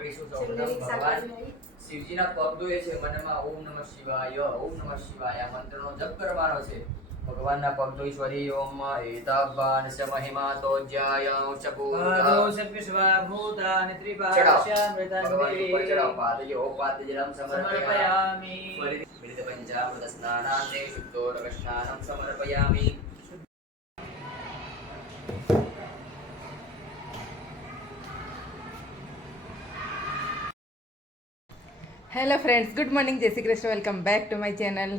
ભગવાન શિવજીના પગ ધોએ છે, મનમાં ઓમ નમઃ શિવાય આ મંત્રનો જપ કરવાનો છે. ભગવાનના પગ ધોઈ સ્વરી ઓમ એતાવાન સમહિમા તો જ્યાય ઉચ્ચભૂતા સર્વસ્વા ભૂતાનિ ત્રિપાશ્યામૃતાન્તે ભગવાન ઉપર ચડાવ પાદજો પાદજલમ સમર્પયામિ વિવિધ પંચામૃત સ્નાનાન્તે શુદ્ધોદક સ્નાનમ સમર્પયામિ. હેલો ફ્રેન્ડ્સ, ગુડ મોર્નિંગ, જય Shri Krishna, welcome back to my channel.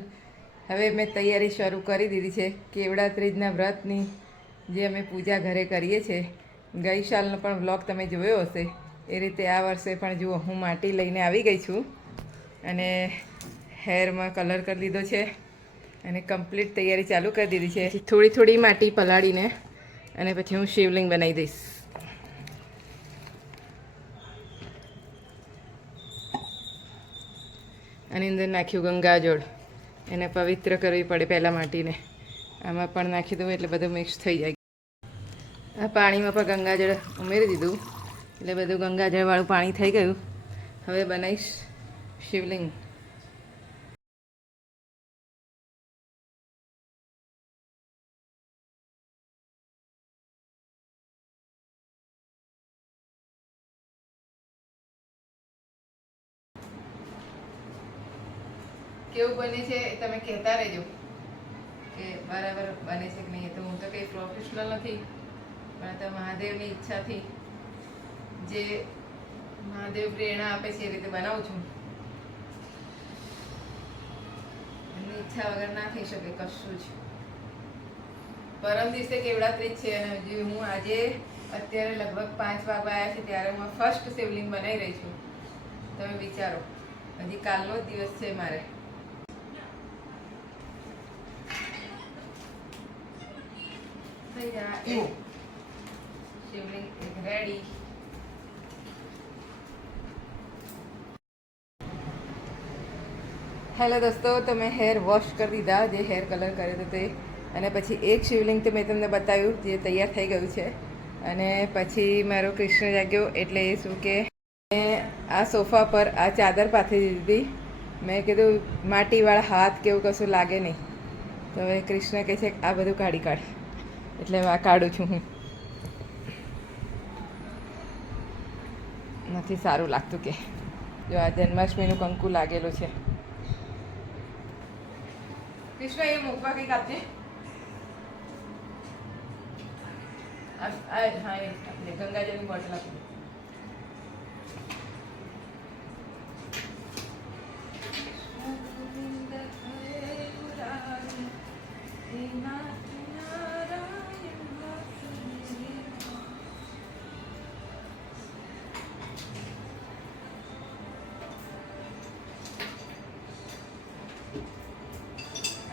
હવે મેં તૈયારી શરૂ કરી દીધી છે કેવડા ત્રીજના વ્રતની, જે અમે પૂજા ઘરે કરીએ છીએ. ગઈ સાલનો પણ વ્લોગ તમે જોયો હશે. એ રીતે આ વર્ષે પણ જુઓ, હું માટી લઈને આવી ગઈ છું અને હેરમાં કલર કરી લીધો છે અને કમ્પ્લીટ તૈયારી ચાલુ કરી દીધી છે. થોડી થોડી માટી પલાળીને અને પછી હું શિવલિંગ બનાવી દઈશ. આની અંદર નાખ્યું ગંગાજળ, એને પવિત્ર કરવી પડે પહેલાં માટીને. આમાં પણ નાખી દઉં એટલે બધું મિક્સ થઈ જાય. આ પાણીમાં પણ ગંગાજળ ઉમેરી દીધું એટલે બધું ગંગાજળવાળું પાણી થઈ ગયું. હવે બનાવીશ શિવલિંગ. કેવું બને છે તમે કહેતા રહેજો કે બરાબર બને છે કે નહીં. તો હું તો કંઈ પ્રોફેશનલ નથી, પણ તો મહાદેવની ઈચ્છાથી જે મહાદેવ પ્રેરણા આપે છે એ રીતે બનાવું છું. એમની ઈચ્છા વગર ના થઈ શકે કશું જ. પરમ દિવસે કેવડા ત્રીજ છે અને જે હું આજે અત્યારે લગભગ 5 વાગવા આવ્યા છે ત્યારે હું ફર્સ્ટ શિવલિંગ બનાવી રહી છું. તમે વિચારો, હજી કાલનો જ દિવસ છે મારે. શિવલિંગ રેડી. હેલો દોસ્તો, તો મેં હેર વોશ કરી દીધા, જે હેર કલર કર્યો હતો તે. અને પછી એક શિવલિંગ તો મેં તમને બતાવ્યું જે તૈયાર થઈ ગયું છે. અને પછી મારો કૃષ્ણ જાગ્યો એટલે એ શું કે આ સોફા પર આ ચાદર પાથરી દીધી. મેં કીધું માટીવાળા હાથ કેવું કશું લાગે નહીં. તો હવે કૃષ્ણ કહે છે આ બધું કાઢી કાઢ, એટલે આ કાઢું છું હું. નથી સારું લાગતું કે જો આ જન્માષ્ટમીનું કંકુ લાગેલું છે. કૃષ્ણ એ મૂકવા કંઈક આપજે. હા, એ ગંગાજળની બોટલ આપી.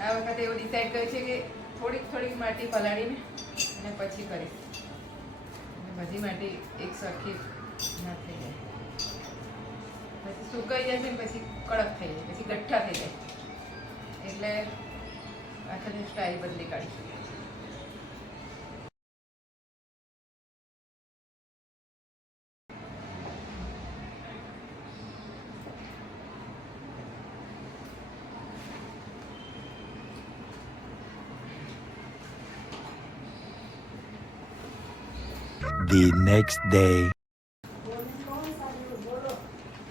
આ વખતે એવું ડિસાઈડ કર્યું છે કે થોડીક થોડીક માટી પલાળીને અને પછી કરીશ. બધી માટી એક સરખી ના થઈ જાય, પછી સુકાઈ જાય છે ને પછી કડક થઈ જાય, પછી ગઠ્ઠા થઈ જાય. એટલે આખી સ્ટાઇલ બદલી કાઢીશું. The next day.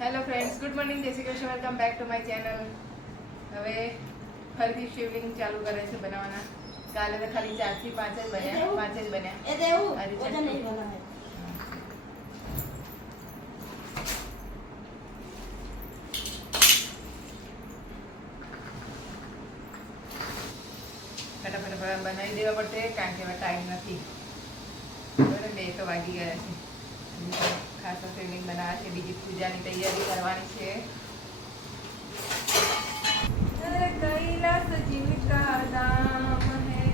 Hello friends, good morning, જય Shri Krishna, welcome back to my channel. હવે ફરીથી શિવલિંગ ચાલુ કરે છે બનાવવાના. કાલે તો ખાલી 4 થી 5 જ બન્યા, 5 જ બન્યા. ફટાફટ બનાવી દેવા પડશે કારણ કે હવે ટાઈમ નથી. 2 તો વાગી ગયા છે. ખાસ શિવલિંગ બનાવ્યા છે, બીજી પૂજાની તૈયારી કરવાની છે. કૈલાસ જીનકા નામ હૈ,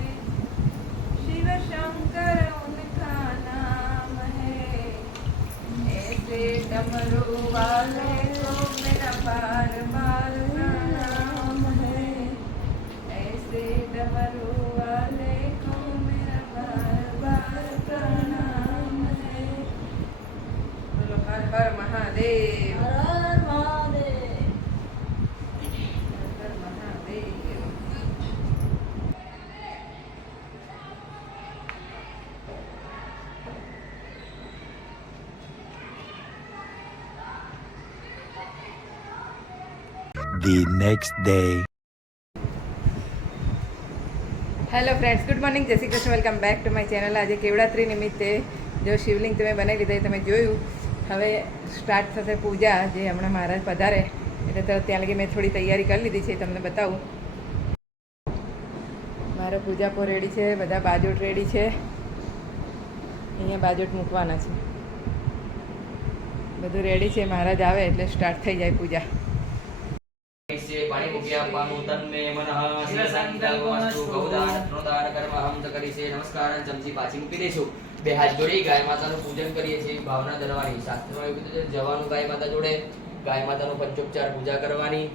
શિવ શંકર ઉનકા નામ હૈ, ऐसे डमरू वाले को मेरा बार बार नाम है, ऐसे डमरू वाले को मेरा बार बार प्रणाम है. बोलो हर हर महादेव. મહાદેવ. હર હર મહાદેવ. હર હર Mahadev. The next day. Hello friends, good morning, જય Shri Krishna, welcome back to my channel. આજે કેવડાત્રી નિમિત્તે જો શિવલિંગ તમે બનાવી લીધા એ તમે જોયું. હવે સ્ટાર્ટ થશે પૂજા, જે હમણાં મહારાજ પધારે એટલે તો ત્યાં લગી મેં થોડી તૈયારી કરી લીધી છે, તમને બતાવું. મારો પૂજાપો રેડી છે, બધા બાજોટ રેડી છે. અહીંયા બાજોટ મૂકવાના છે, બધું રેડી છે. મહારાજ આવે એટલે સ્ટાર્ટ થઈ જાય પૂજા. પાણી મૂકી આપવાનું તન્મે મનઃ શિવ સંકલ્પમસ્તુ ગૌદાન તૃણદાન કર્મ હમ તો કરી છે. નમસ્કાર. ચમચી પાછી મૂકી દઈશું. બે હાથ જોડી ગાય માતાનું પૂજન કરીએ છીએ. ભાવના ધરવાની. શાસ્ત્રમાં એવું કીધું છે જવાનું ગાય માતા જોડે, ગાય માતાનું પંચોપચાર પૂજા કરવાની,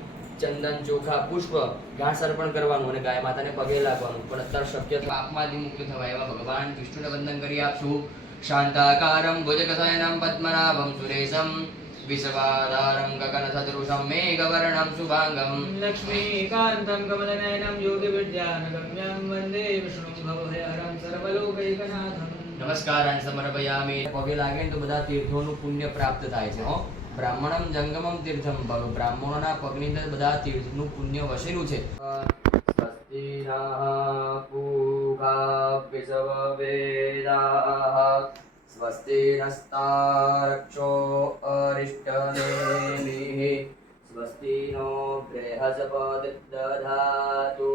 ચંદન ચોખા પુષ્પ ઘાસ અર્પણ કરવાનું અને ગાય માતાને પગે લાગવાનું. પણ અત્યારે શક્ય પાપમાંથી મુક્ત થવાય એવા ભગવાન વિષ્ણુને વંદન કરી આપશું. શાંતાકારમ ભુજગશયનમ પદ્મનાભમ સુરેશમ વિશ્વાધારમ ગગનસદૃશમ મેઘવર્ણમ શુભાંગમ લક્ષ્મીકાંતં કમલનયनं યોગવિદ્યાનગમ્યં વંદે વિષ્ણું ભવભયહરં સર્વલોકૈકનાથં. નમસ્કારાન સમર્પયામિ. પગે લાગે ને તો બધા તીર્થોનું પુણ્ય પ્રાપ્ત થાય છે. હો બ્રાહ્મણમ જંગમમ તીર્થમ. બ્રાહ્મણોના પગની અંદર બધા તીર્થનું પુણ્ય વસેલું છે. સ્વસ્તિ નઃ પૂષા વિશ્વવેદાઃ સ્વસ્તિ નસ્તારક્ષો અરિષ્ટનેમિઃ સ્વસ્તિ નો બૃહસ્પતિર્દધાતુ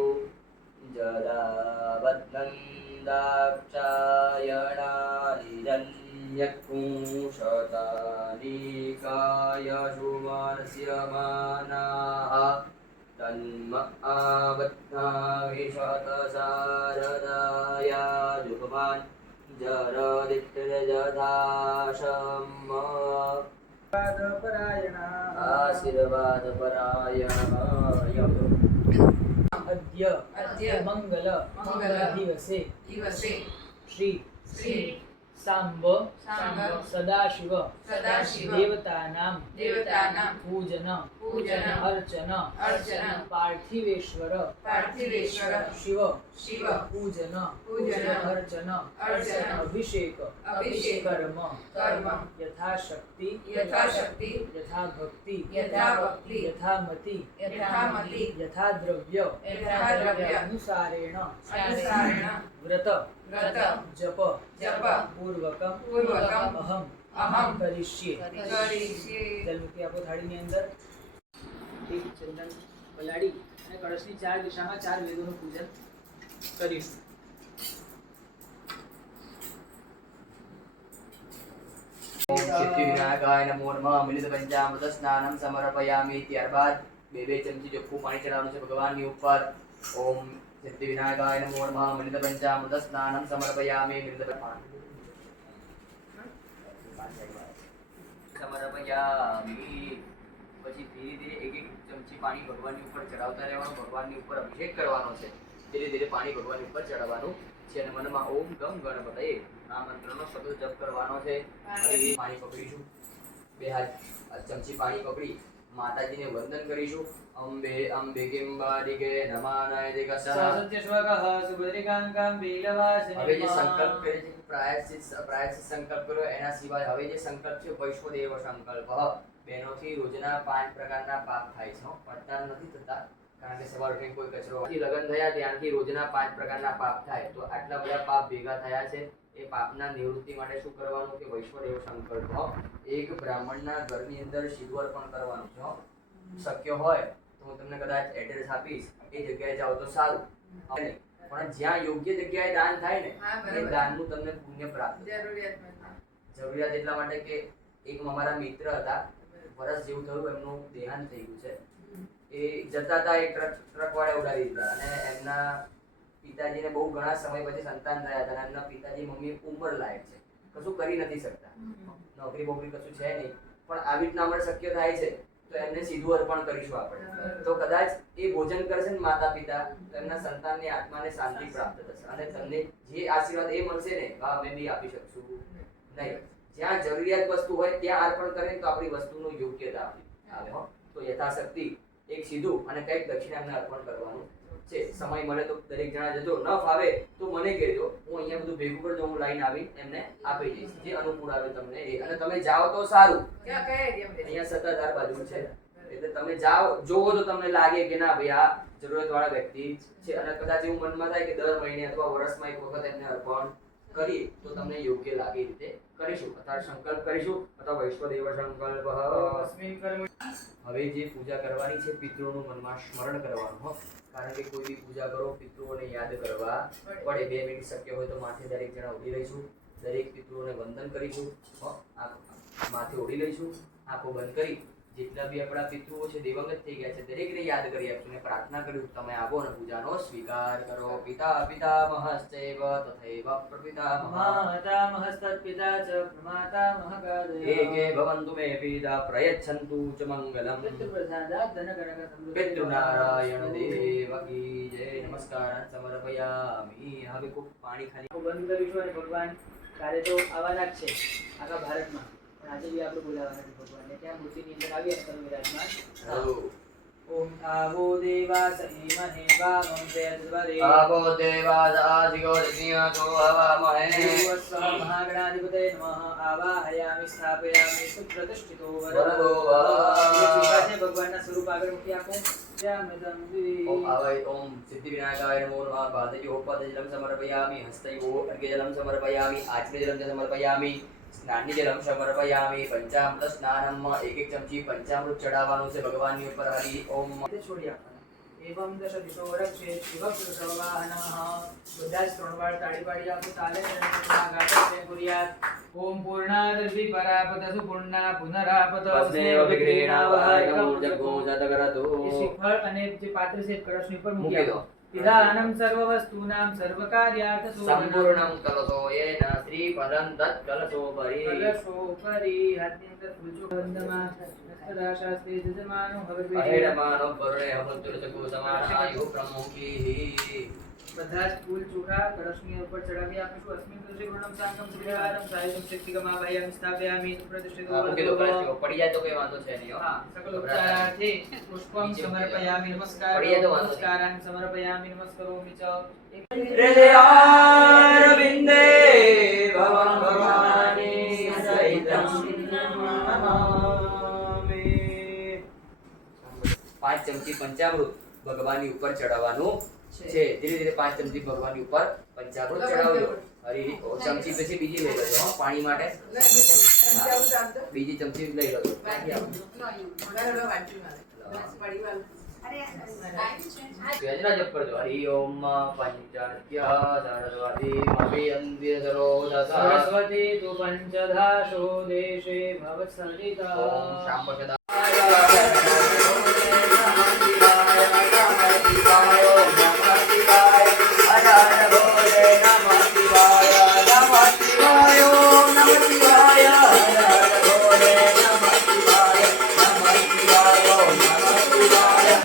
જદાવદ્નંદાક્ષાયણાનિરન્યકુંશતાનિકાયશુમાનસ્યમાનાઃ તન્મ આબદ્ધાવિષતસારદાયા જુગમાન જરદિત્યજધાશમ આશીર્વાદ પરાયણ. અદ્ય મંગલ દિવસે શ્રી સાંબ સદાશિવ દેવતાનામ પૂજન અર્ચન પાર્થિવેશ્વર શિવ પૂજન અર્ચન અભિષેક કર્મ યથાશક્તિ યથાભક્તિ યથામતિ યથાદ્રવ્ય અનુસારેણ વ્રત જપ પૂર્વકમ અહમ કરીશ્યે. જલ મૂકી આપો થાળીની અંદર. એક ચંદન પલાળી અને કળશની ચાર દિશામાં ચાર વેદોનું પૂજન કરીશું. ઓમ સિદ્ધિવિનાયકાય નમો નમઃ. મિલિત પંચામૃત સ્નાનમ સમર્પયામિ. ત્યારબાદ બે ચમચી ચોખ્ખું પાણી ચડાવવાનું છે ભગવાનની ઉપર. ઓમ સિદ્ધિવિનાયકાય નમો નમઃ. મિલિત પંચામૃત સ્નાનમ સમર્પયામિ. મિલિત સમર્પયામિ. પછી ધીરે ધીરે એક ચમચી પાણી ભગવાનની ઉપર ચડાવતા રહેવાનું. ભગવાનની ઉપર અભિષેક કરવાનો છે. ધીરે ધીરે પાણી ભગવાનની ઉપર ચડાવવાનું છે અને મનમાં ઓમ ગમ ગણપતયે આ મંત્રનો સતત જપ કરવાનો છે. પાણી પકડીશું. બે હાથ ચમચી પાણી પકડી માતાજીને વંદન કરીશું. અંબે અંબિકીં બાલિકે નમાનાય દિગસઃ. હવે જે સંકલ્પ કરે છે પ્રાયશ્ચિત સંકલ્પ કર્યો એના સિવાય હવે જે સંકલ્પ છે વૈશ્વદેવ સંકલ્પ. બહેનોથી રોજના 5 પ્રકારના પાપ થાય છે. પડતા નથી થતા કારણ કે સવાર ઉઠીને કોઈ કચરો લગ્ન થયા ત્યાંથી રોજના 5 પ્રકારના પાપ થાય. તો આટલા બધા પાપ ભેગા થયા છે. એ પાપના નિવૃત્તિ માટે શું કરવાનું કે વૈશ્વદેવ સંકલ્પ. એક બ્રાહ્મણના ઘરની અંદર સીધું અર્પણ કરવાનું છે. શક્ય હોય તો હું તમને કદાચ એડ્રેસ આપીશ, એ જગ્યાએ જાઓ તો સારું. પણ જ્યાં યોગ્ય જગ્યાએ દાન થાય ને એ દાનનું તમને પુણ્ય પ્રાપ્ત જરૂરિયાત એટલા માટે કે એક અમારા મિત્ર હતા, વર્ષ જેવું થયું એમનું દેહાંત થઈ ગયું છે. એ જતા હતા એક ટ્રક વાળા ઉડાડી દીધા અને એમના પિતાજીને બહુ ઘણા સમય પછી સંતાન થયા હતા અને એમના પિતાજી મમ્મી ઉંમર લાયક છે, કશું કરી નથી શકતા, નોકરી બોકરી કશું છે નહીં, પણ આવી રીતના અમારે શક્ય થાય છે તો એમને સીધું અર્પણ કરીશું આપણે. તો કદાચ એ ભોજન કરશે ને માતા પિતા તો એમના સંતાનની આત્માને શાંતિ પ્રાપ્ત થશે અને તમને જે આશીર્વાદ એ મળશે ને અમે બી આપી શકશું નહીં. જ્યાં જરૂરિયાત વસ્તુ હોય ત્યાં અર્પણ કરે તો આપણી વસ્તુનું યોગ્યતા આવે હો. તો યથાશક્તિ એક સીધું અને કંઈક દક્ષિણા એમને અર્પણ કરવાનું છે. સમય મળે તો દરેક જણા જજો, ન ફાવે તો મને કહેજો, હું અહીંયા બધું ભેગું કરજો, હું લાઈન આવી એમને આપી દઈશ જે અનુકૂળ આવે તમને એ. અને તમે જાઓ તો સારું, અહીંયા સત્તાધાર બાજુ છે એટલે તમે જાઓ જોવો તો તમને લાગે કે ના ભાઈ આ જરૂરત વાળા વ્યક્તિ છે. અને કદાચ એવું મનમાં થાય કે દર મહિને અથવા વર્ષમાં એક વખત એમને અર્પણ કરીએ તો તમને યોગ્ય લાગે એ રીતે કરીશું. અત્યારે સંકલ્પ કરીશું અથવા વૈશ્વદેવ સંકલ્પ. હવે જે પૂજા કરવાની છે પિતૃઓનું મનમાં સ્મરણ કરવાનું હો. કારણ કે કોઈ બી પૂજા કરો પિતૃઓને યાદ કરવા પડે. 2 મિનિટ શક્ય હોય તો માથે દરેક જણા ઉભી રહીશું, દરેક પિતૃઓને વંદન કરીશું હો. માથે ઓઢી લઈશું, આંખો બંધ કરી જેટલા બી આપણા પિતૃઓ છે દિવંગત થઈ ગયા છે દરેકને યાદ કરી આપશું ને પ્રાર્થના કર્યું તમે આવો અને પૂજાનો સ્વીકાર કરો. પિતા પિતામહશ્ચૈવ તથૈવ પ્રપિતામહ માતામહસ્તત્પિતા ચ પ્રમાતામહ એકે ભવन्तु मे પિતા પ્રયચ્છन्तु ચ મંગલમ. પિતૃપ્રસાદાत् ધનકનક સમૃદ્ધિ. પિતૃનારાયણ દેવકી જય. નમસ્કાર સમર્પયામિ. હવે ખૂબ પાણી ખાલી બંધ કરીશું અને ભગવાન કાલે તો આવવાના જ છે આખા ભારતમાં, પણ આજે બી આપણે બોલાવવાના છે ભગવાનને. ત્યાં મૂર્તિની અંદર આવી અને તમે વિરાજમાન. ઓમ આવો દેવા સહીમહે વામં વેદવરે આવો દેવાદાદિગો યજ્ઞો હવામહે દેવસ્વ મહાગણાધિપતये નમઃ. આવાહયામિ સ્થાપયામિ સુપ્રતિષ્ઠિતો વરદો વરદો. છે ભગવાનના સ્વરૂપ આગળ મૂકી આપો. જ્યામિદં દ્વિ. ઓમ આવય ઓમ સિદ્ધિવિનાયકાય નમો નમઃ. પાદયો પદજલમ સમર્પયામિ, હસ્તયો અર્ઘ્યજલમ સમર્પયામિ, આચમ્યજલમ ચ સમર્પયામિ, સ્નાનજલમ સમર્પયામિ. પંચામૃત સ્નાનમ એક એક ચમચી પંચામૃત ચડાવવાનું છે ભગવાનની ઉપર. હરિ ઓમ છોડી આપવાના. એવમ દશ દિશો રક્ષે શિવક્ષ સર્વાહનઃ. બધા જ 3 વાર તાળી પાડી આપો. તાલે ગાતે ગુરિયાત. ઓમ પૂર્ણાદર્ભિ પરાપતસુ પૂર્ણા પુનરાપત વસ્નેવ વિગ્રહેણાવહાયકમ જગો જતગરતો. એ શ્રીફળ અને જે પાત્ર છે કળશની ઉપર મૂકી મૂકી દો. દો. પિધાનમ સર્વવસ્તુનામ સર્વકાર્યાર્થ સંપૂર્ણં કલસો યેન શ્રીપદં તત્ કલસોપરી. કલશોપરી. હાથની અંદર ફૂલચો વંદમાં નસ્તદાશાસ્તે જજમાનો હવે અહેડમાનો વરુણે હવતુરચકુ સમાનાયુ પ્રમુખી. બધા જ ફૂલ ચોખા કળશની ઉપર ચડાવી આપીશું. અસ્મિન તુલસી પૂર્ણમ સાંગમ શ્રીવારમ સાયુમ શક્તિકમા ભાયમ સ્થાપયામિ પ્રતિષ્ઠિતો મૂકી દો. કલશો પડી જાય તો કોઈ વાંધો છે નહીં હો. હા સકલ ઉપચારાર્થે પુષ્પમ સમર્પયામિ નમસ્કાર પડી જાય તો વાંધો નહીં. નમસ્કારાન સમર્પયામિ નમસ્કરોમિ ચ. હૃદયારવિંદે ભવં ભવાની સહિતં નમામિ. 5 ચમચી પંચામૃત ભગવાનની ઉપર ચડાવવાનું છે. ધીરે ધીરે 5 ચમચી ભગવાનની ઉપર પંચામૃત ચડાવજો. હરી ચમચી પછી બીજી લઈ લેજો હો, પાણી માટે બીજી ચમચી લઈ લેજો. યજ્ઞ જપ કરજો. હરિ ઓમ પંચાત્ય સરસ્વતી અભિયંત્ય સરોદસ. સરસ્વતી તુ પંચધાશો દેશે ભવસરિતા. ઓમ શામ પચદા.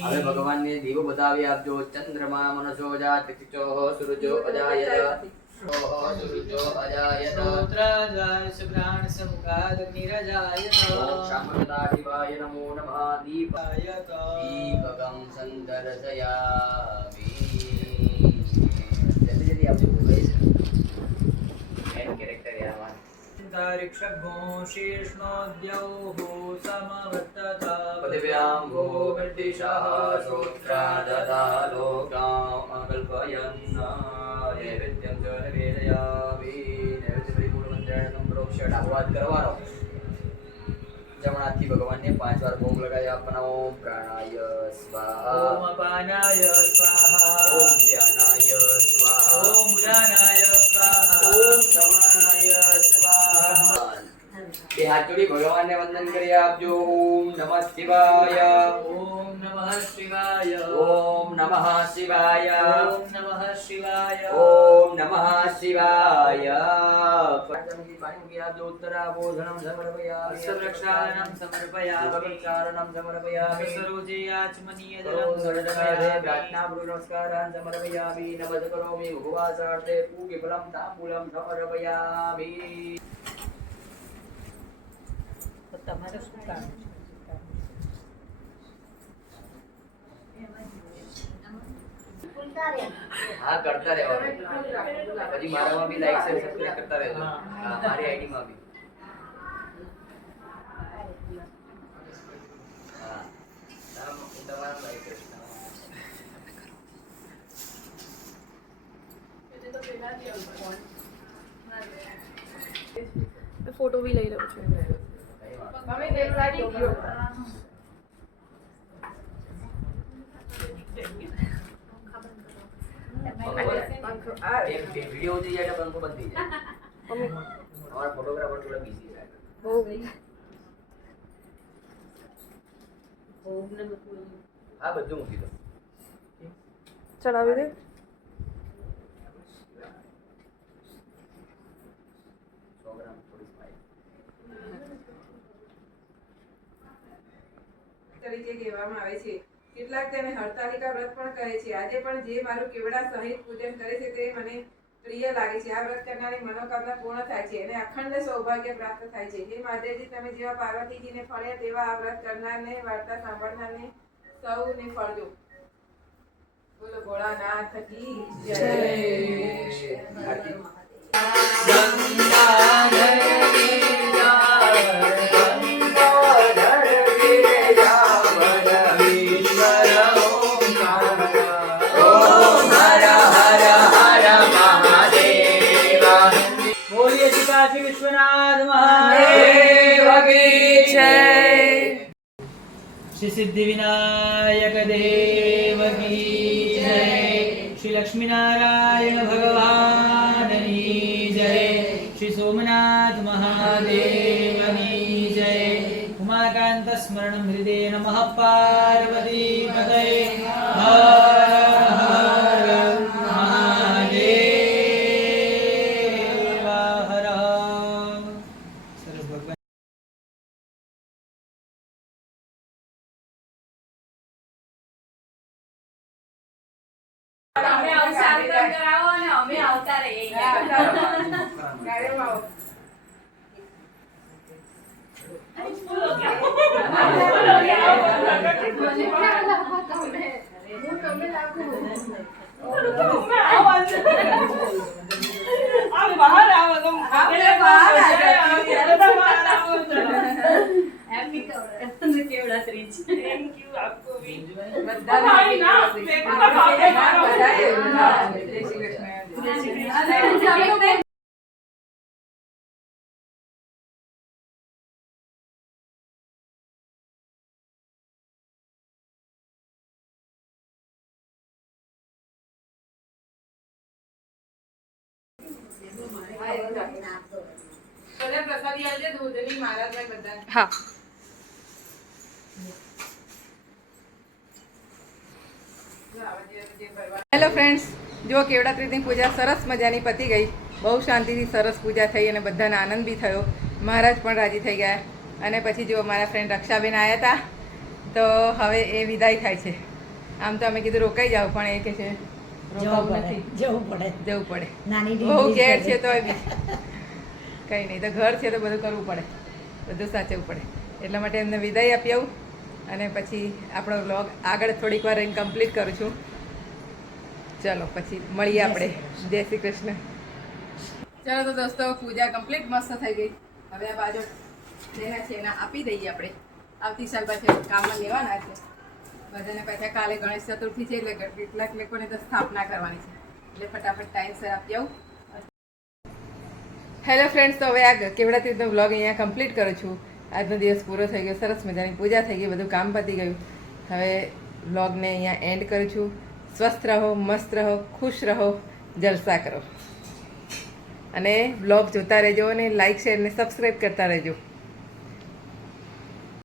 હવે ભગવાનને દીવો બતાવી આપજો. ચંદ્રમા મનસો જાત ચિચો સૂરજો અજાયત સૂરજો અજાયત. શ્રોત્રજાય સુપ્રાણ સમુખાદગ્નિરજાયત. ઓમ શામદાધિવાય નમો નમઃ. આયત. દીપકમ સંદર્શયામિ. જલ્દી જલ્દી આપજો. મેન કેરેક્ટર યાર. અંતરિક્ષભો શીર્ષ્ણોદ્યૌઃ સમવર્તતા. પદવ્યાંગો વર્તિષઃ શ્રોત્રાદતા લોકાં અકલ્પયન્ન. નૈવેદ્યં ચ નિવેદયામિ. નૈવેદ્ય પરિપૂર્ણમંત્રેણ સંપ્રોક્ષ્ય. ડાબો હાથ કરવાનો. જમણા હાથથી ભગવાનને 5 વાર ભોગ લગાવી આપવાનો. ઓમ પ્રાણાય સ્વાહા. ઓમ અપાનાય સ્વાહા. ઓમ ધ્યાનાય સ્વાહા. ઓમ ઉદાનાય સ્વાહા. ઓમ સમાનાય સ્વાહા. બે હાથ જોડી ભગવાનને વંદન કરી આપજો. ઓમ નમઃ શિવાય. ઓમ નમઃ શિવાય. ઓમ નમઃ શિવાય. ઓમ નમઃ શિવાય. ઓમ નમઃ શિવાય. પાણી મૂકી આપજો. ઉત્તરાભોજનમ સમર્પયામિ. સૌરક્ષાણમ સમર્પયામિ. સૌરક્ષાણમ સમર્પયામિ. સરોજે આચમનીય કરો જલમ સર્વદે સમર્પયામિ. પ્રાર્થના પૂર્વક નમસ્કારાન સમર્પયામિ. નમસ્ કરોમિ ઉપવાસાર્થે પૂગીફલમ તાંબૂલમ સમર્પયામિ. તો તમારે શું કામ છે? હા કરતા રહેવાનું. હજી મારામાં બી લાઈક શેર સબસ્ક્રાઇબ કરતા રહેજો. હા. હા, મારી આઈડી માં બી. હા. તમારા લાઈક કરીશ. ફોટો બી લઈ લઉં છું. અમે દેવરાજી ગયો. એક વિડિયો ઉતરી જાય એટલે પંખો બંધ થઈ જાય. અમારા ફોટોગ્રાફર થોડા બિઝી છે. બહુ હા, બધું મૂકી દો. ચડાવી દે. તરીકે કહેવામાં આવે છે. કેટલાક તેને હરતાલિકા વ્રત પણ કહે છે. આજે પણ જે મારું કેવડા સહિત પૂજન કરે છે તે મને પ્રિય લાગે છે. આ વ્રત કરનારી મનોકામના પૂર્ણ થાય છે અને અખંડ સૌભાગ્ય પ્રાપ્ત થાય છે. હે મહાદેવજી, તમે જેવા પાર્વતીજીને ફળ્યા તેવા આ વ્રત કરનારને વાર્તા સાંભળનારને સૌને ફળજો. બોલો ભોળાનાથ કી જય. બોલીએ શ્રી કાશી વિશ્વનાથ મહાદેવ કી જય. श्री सिद्धि विनायक देव की जय. श्री लक्ष्मी नारायण भगवान की जय. श्री सोमनाथ महादेव की जय. उमाकांत स्मरण हृदय नमः पार्वती पतये हर हर महादेव हर. सरस भगवान અમે અવસાન કરાવો અને અમે આવતા રહીએ. કાર્યમાં આવો. પ્રસાદી આવજે દૂધની મહારાજભાઈ બધા. હા. હેલો ફ્રેન્ડ્સ, જો કેવડા ત્રીજની પૂજા સરસ મજાની પતી ગઈ. બહુ શાંતિથી સરસ પૂજા થઈ અને બધાને આનંદ બી થયો. મહારાજ પણ રાજી થઈ ગયા. અને પછી જો મારા ફ્રેન્ડ રક્ષાબેન આવ્યા હતા તો હવે એ વિદાય થાય છે. આમ તો અમે કીધું રોકાઈ જાવ, પણ એ કે છે રોકાવું નથી, જવું પડે. જવું પડે. નાની બહુ ડિગ્રી ઘેર કરે. છે તોય બી કંઈ નહીં, તો ઘર છે તો બધું કરવું પડે, બધું સાચવવું પડે. એટલા માટે એમને વિદાય આપી આવું અને પછી આપણો વ્લોગ આગળ થોડીક વાર રહીને કમ્પ્લીટ કરું છું. ચલો પછી મળીએ આપણે. જય શ્રી કૃષ્ણ. ચાલો તો દોસ્તો, પૂજા કમ્પ્લીટ મસ્ત થઈ ગઈ. હવે આ બાજુ જેના છે એના આપી દઈએ આપણે. આવતી સાલ પાછળ કામમાં લેવાના છે બધાને. પાછા કાલે ગણેશ ચતુર્થી છે એટલે કેટલાક લોકોને તો સ્થાપના કરવાની છે, એટલે ફટાફટ ટાઈમસર આપી આવું. હેલો ફ્રેન્ડ્સ, તો હવે આ કેવડા તીર્થનો વ્લોગ અહીંયા કમ્પ્લીટ કરું છું. આજનો દિવસ પૂરો થઈ ગયો, સરસ મજાની પૂજા થઈ ગઈ, બધું કામ પતી ગયું. હવે વ્લોગને અહીંયા એન્ડ કરું છું. સ્વસ્થ રહો, મસ્ત રહો, ખુશ રહો, જલસા કરો અને વ્લોગ જોતા રહેજો અને લાઈક શેર ને સબસ્ક્રાઈબ કરતા રહેજો.